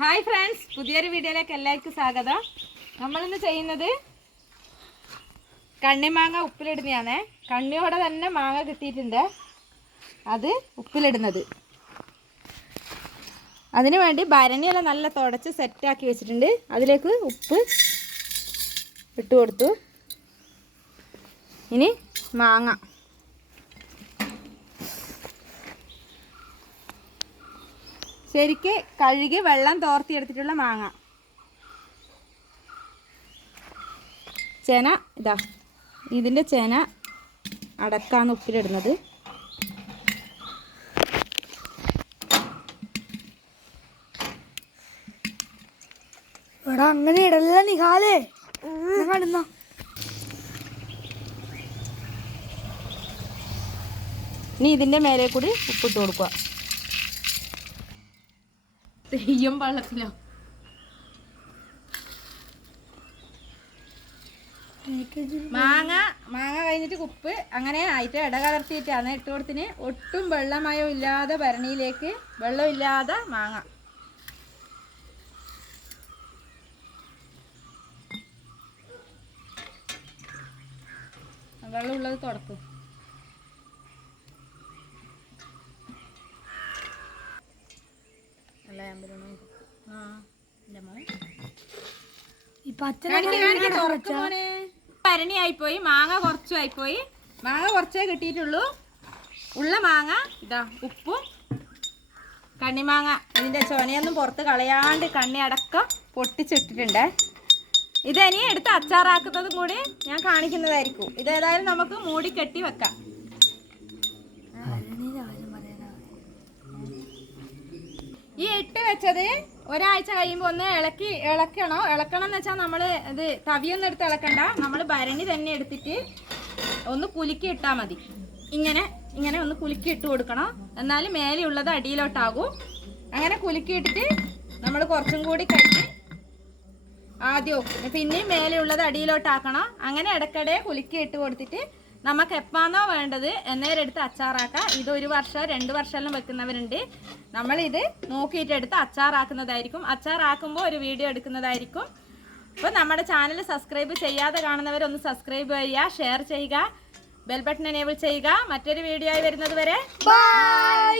Hi friends, പുതിയൊരു വീഡിയോയിലേക്ക് എല്ലാവർക്കും സ്വാഗതം. നമ്മളിന്ന് ചെയ്യുന്നത് കണ്ണിമാങ്ങ ഉപ്പിലിടുന്നതാണ്. കണ്ണിയോടെ തന്നെ മാങ്ങ കിട്ടിയിട്ടുണ്ട്, അത് ഉപ്പിലിടുന്നത്. അതിനു വേണ്ടി ഭരണിയെല്ലാം നല്ല തുടച്ച് സെറ്റാക്കി വെച്ചിട്ടുണ്ട്. അതിലേക്ക് ഉപ്പ് ഇട്ട് കൊടുത്തു. ഇനി മാങ്ങ ശരിക്ക് കഴുകി വെള്ളം തോർത്തിയെടുത്തിട്ടുള്ള മാങ്ങ. ചേന ഇതാ, ഇതിൻ്റെ ചേന അടക്കാന്ന് ഉപ്പിലിടുന്നത്. ഇവിടെ അങ്ങനെ ഇടല്ല നിഹാലേ, കാണുന്ന ഇനി ഇതിൻ്റെ മേലെ കൂടി ഉപ്പിട്ട് കൊടുക്കുക. തെയ്യം വെള്ളത്തിലോ മാങ്ങ കഴിഞ്ഞിട്ട് ഉപ്പ് അങ്ങനെ ആയിട്ട് ഇടകലർത്തിയിട്ടാണ് ഇട്ട് കൊടുത്തിന്. ഒട്ടും വെള്ളമയോ ഇല്ലാതെ ഭരണിയിലേക്ക് വെള്ളമില്ലാതെ മാങ്ങ. വെള്ളമുള്ളത് തുടക്കും. ഭരണിയായിപ്പോയി, മാങ്ങ കുറച്ചായിപ്പോയി. മാങ്ങ കുറച്ചേ കിട്ടിയിട്ടുള്ളൂ. ഉള്ള മാങ്ങ ഇതാ, ഉപ്പും കണ്ണിമാങ്ങ ഇതിൻ്റെ ചൊനയൊന്നും പുറത്ത് കളയാണ്ട് കണ്ണി അടക്കം പൊട്ടിച്ചിട്ടിട്ടുണ്ട്. ഇതനി എടുത്ത് അച്ചാറാക്കുന്നതും കൂടി ഞാൻ കാണിക്കുന്നതായിരിക്കും. ഇതേതായാലും നമുക്ക് മൂടി കെട്ടി വെക്കാം. ഈ ഇട്ട് വെച്ചത് ഒരാഴ്ച കഴിയുമ്പോൾ ഒന്ന് ഇളക്കണം എന്ന് വെച്ചാൽ നമ്മൾ ഇത് തവിയൊന്നും എടുത്ത് ഇളക്കണ്ട. നമ്മൾ ഭരണി തന്നെ എടുത്തിട്ട് ഒന്ന് കുലുക്കി ഇട്ടാൽ മതി. ഇങ്ങനെ ഒന്ന് കുലുക്കി ഇട്ട് കൊടുക്കണം, എന്നാലും മേലെയുള്ളത് അടിയിലോട്ടാകും. അങ്ങനെ കുലുക്കി ഇട്ടിട്ട് നമ്മൾ കുറച്ചും കൂടി കഴിഞ്ഞ് ആദ്യം പിന്നെയും മേലെയുള്ളത് അടിയിലോട്ടാക്കണം. അങ്ങനെ ഇടയ്ക്കിടെ കുലുക്കി ഇട്ട് കൊടുത്തിട്ട് നമുക്ക് എപ്പാന്നോ വേണ്ടത് എന്നേരം എടുത്ത് അച്ചാറാക്കാം. ഇത് 1 വർഷം 2 വർഷമെല്ലാം വെക്കുന്നവരുണ്ട്. നമ്മളിത് നോക്കിയിട്ട് എടുത്ത് അച്ചാറാക്കുന്നതായിരിക്കും. അച്ചാറാക്കുമ്പോൾ ഒരു വീഡിയോ എടുക്കുന്നതായിരിക്കും. അപ്പോൾ നമ്മുടെ ചാനൽ സബ്സ്ക്രൈബ് ചെയ്യാതെ കാണുന്നവരൊന്ന് സബ്സ്ക്രൈബ് ചെയ്യുക, ഷെയർ ചെയ്യുക, ബെൽ ബട്ടൺ എനേബിൾ ചെയ്യുക. മറ്റൊരു വീഡിയോ ആയി വരുന്നത് വരെ ബൈ.